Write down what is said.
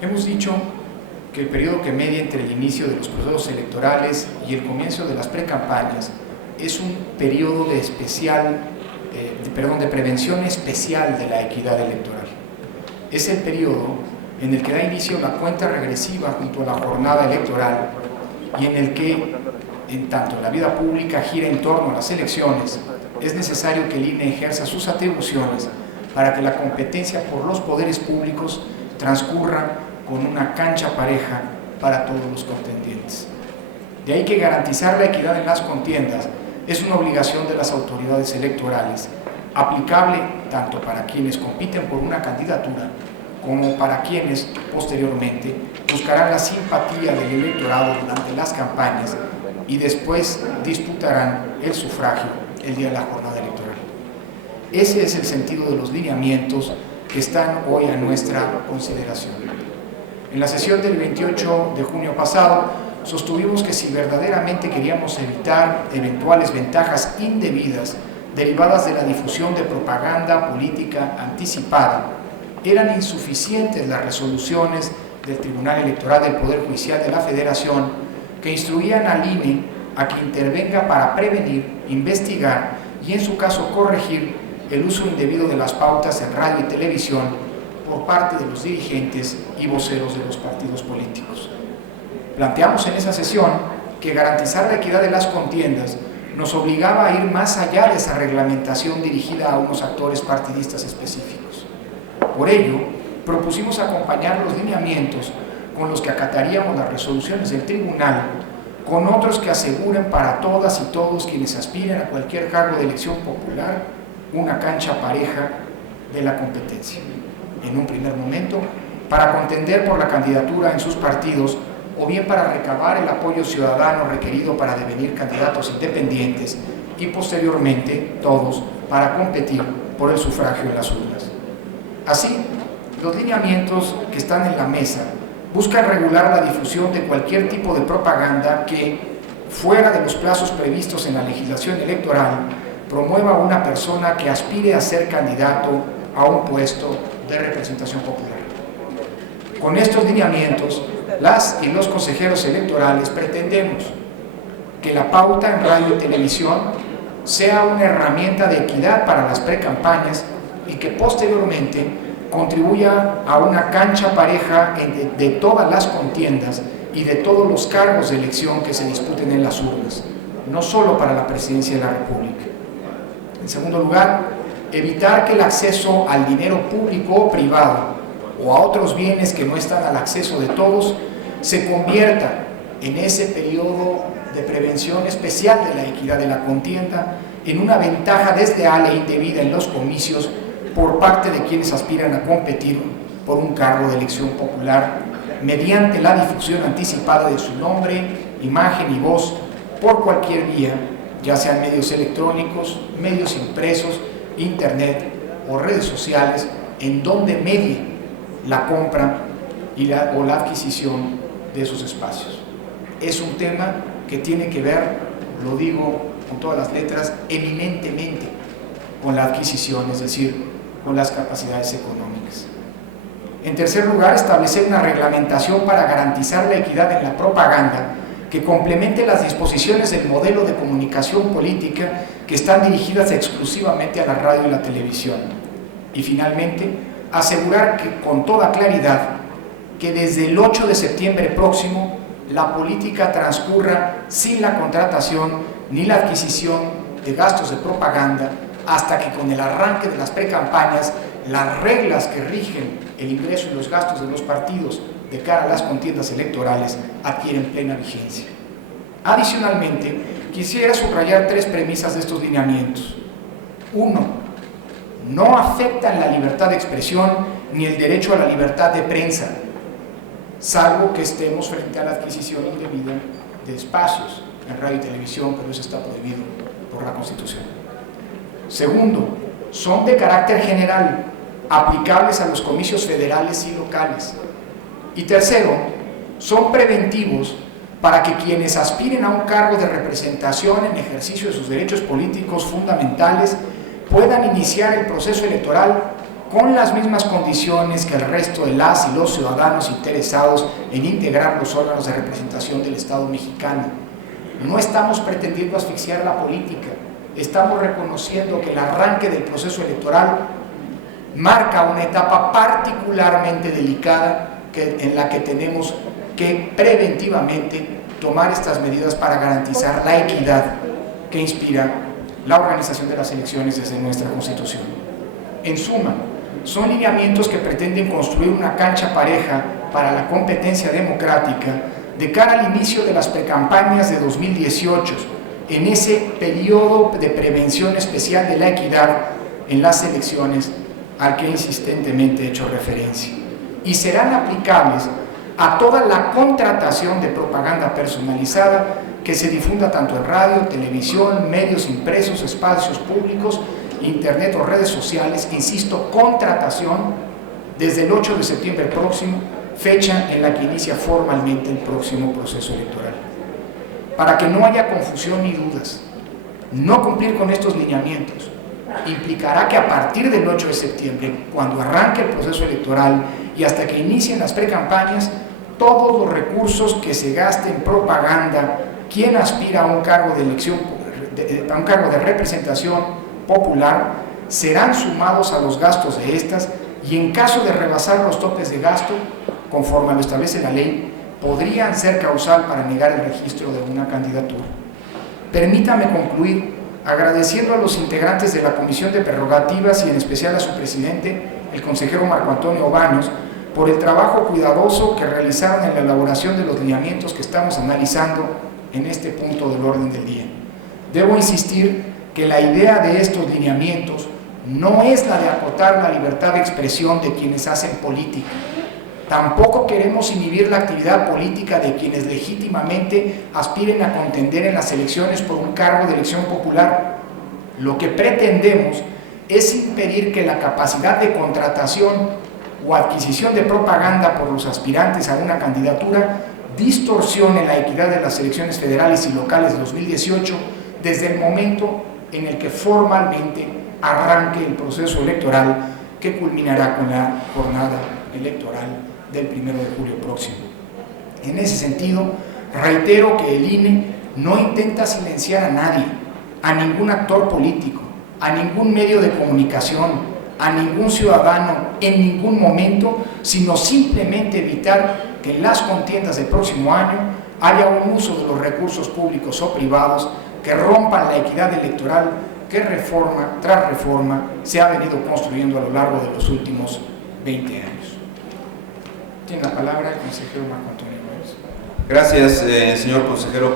Hemos dicho que el periodo que media entre el inicio de los procesos electorales y el comienzo de las precampañas es un periodo de prevención especial de la equidad electoral. Es el periodo en el que da inicio la cuenta regresiva junto a la jornada electoral y en el que, en tanto la vida pública gira en torno a las elecciones, es necesario que el INE ejerza sus atribuciones para que la competencia por los poderes públicos transcurra con una cancha pareja para todos los contendientes. De ahí que garantizar la equidad en las contiendas es una obligación de las autoridades electorales, aplicable tanto para quienes compiten por una candidatura como para quienes posteriormente buscarán la simpatía del electorado durante las campañas y después disputarán el sufragio el día de la jornada electoral. Ese es el sentido de los lineamientos que están hoy a nuestra consideración. En la sesión del 28 de junio pasado, sostuvimos que si verdaderamente queríamos evitar eventuales ventajas indebidas derivadas de la difusión de propaganda política anticipada, eran insuficientes las resoluciones del Tribunal Electoral del Poder Judicial de la Federación que instruían al INE a que intervenga para prevenir, investigar y en su caso corregir el uso indebido de las pautas en radio y televisión por parte de los dirigentes y voceros de los partidos políticos. Planteamos en esa sesión que garantizar la equidad de las contiendas nos obligaba a ir más allá de esa reglamentación dirigida a unos actores partidistas específicos. Por ello, propusimos acompañar los lineamientos con los que acataríamos las resoluciones del tribunal con otros que aseguren para todas y todos quienes aspiren a cualquier cargo de elección popular una cancha pareja de la competencia. En un primer momento, para contender por la candidatura en sus partidos o bien para recabar el apoyo ciudadano requerido para devenir candidatos independientes y posteriormente, todos, para competir por el sufragio en las urnas. Así, los lineamientos que están en la mesa buscan regular la difusión de cualquier tipo de propaganda que, fuera de los plazos previstos en la legislación electoral, promueva a una persona que aspire a ser candidato a un puesto de representación popular. Con estos lineamientos, las y los consejeros electorales pretendemos que la pauta en radio y televisión sea una herramienta de equidad para las precampañas y que posteriormente contribuya a una cancha pareja de todas las contiendas y de todos los cargos de elección que se disputen en las urnas, no solo para la presidencia de la República. En segundo lugar, evitar que el acceso al dinero público o privado o a otros bienes que no están al acceso de todos se convierta en ese periodo de prevención especial de la equidad de la contienda en una ventaja desleal e indebida en los comicios por parte de quienes aspiran a competir por un cargo de elección popular mediante la difusión anticipada de su nombre, imagen y voz por cualquier vía, ya sean medios electrónicos, medios impresos, internet o redes sociales, en donde medie la compra o la adquisición de esos espacios. Es un tema que tiene que ver, lo digo con todas las letras, eminentemente con la adquisición, es decir, con las capacidades económicas. En tercer lugar, establecer una reglamentación para garantizar la equidad en la propaganda que complemente las disposiciones del modelo de comunicación política que están dirigidas exclusivamente a la radio y la televisión. Y finalmente, asegurar que con toda claridad que desde el 8 de septiembre próximo la política transcurra sin la contratación ni la adquisición de gastos de propaganda hasta que con el arranque de las precampañas las reglas que rigen el ingreso y los gastos de los partidos de cara a las contiendas electorales adquieren plena vigencia. Adicionalmente, quisiera subrayar 3 premisas de estos lineamientos. 1. No afectan la libertad de expresión ni el derecho a la libertad de prensa, salvo que estemos frente a la adquisición indebida de espacios en radio y televisión, pero eso está prohibido por la Constitución. Segundo, son de carácter general, aplicables a los comicios federales y locales. Y tercero, son preventivos para que quienes aspiren a un cargo de representación en ejercicio de sus derechos políticos fundamentales puedan iniciar el proceso electoral con las mismas condiciones que el resto de las y los ciudadanos interesados en integrar los órganos de representación del Estado mexicano. No estamos pretendiendo asfixiar la política, estamos reconociendo que el arranque del proceso electoral marca una etapa particularmente delicada en la que tenemos que preventivamente tomar estas medidas para garantizar la equidad que inspira la organización de las elecciones desde nuestra Constitución. En suma, son lineamientos que pretenden construir una cancha pareja para la competencia democrática de cara al inicio de las precampañas de 2018, en ese periodo de prevención especial de la equidad en las elecciones al que insistentemente he hecho referencia. Y serán aplicables a toda la contratación de propaganda personalizada que se difunda tanto en radio, televisión, medios impresos, espacios públicos, internet o redes sociales, insisto, contratación desde el 8 de septiembre próximo, fecha en la que inicia formalmente el próximo proceso electoral. Para que no haya confusión ni dudas, no cumplir con estos lineamientos implicará que a partir del 8 de septiembre, cuando arranque el proceso electoral y hasta que inicien las precampañas, todos los recursos que se gasten en propaganda, quien aspira a un cargo de elección, a un cargo de representación popular, serán sumados a los gastos de estas y en caso de rebasar los topes de gasto, conforme lo establece la ley, podrían ser causal para negar el registro de una candidatura. Permítame concluir agradeciendo a los integrantes de la Comisión de Prerrogativas y en especial a su presidente, el consejero Marco Antonio Baños, por el trabajo cuidadoso que realizaron en la elaboración de los lineamientos que estamos analizando en este punto del orden del día. Debo insistir que la idea de estos lineamientos no es la de acotar la libertad de expresión de quienes hacen política. Tampoco queremos inhibir la actividad política de quienes legítimamente aspiren a contender en las elecciones por un cargo de elección popular. Lo que pretendemos es impedir que la capacidad de contratación o adquisición de propaganda por los aspirantes a una candidatura distorsione la equidad de las elecciones federales y locales de 2018 desde el momento en el que formalmente arranque el proceso electoral que culminará con la jornada electoral del 1 de julio próximo. En ese sentido, reitero que el INE no intenta silenciar a nadie, a ningún actor político, a ningún medio de comunicación, a ningún ciudadano en ningún momento, sino simplemente evitar que en las contiendas del próximo año haya un uso de los recursos públicos o privados que rompan la equidad electoral que reforma tras reforma se ha venido construyendo a lo largo de los últimos 20 años. Tiene la palabra el consejero Marco Antonio Baños. Gracias, señor consejero.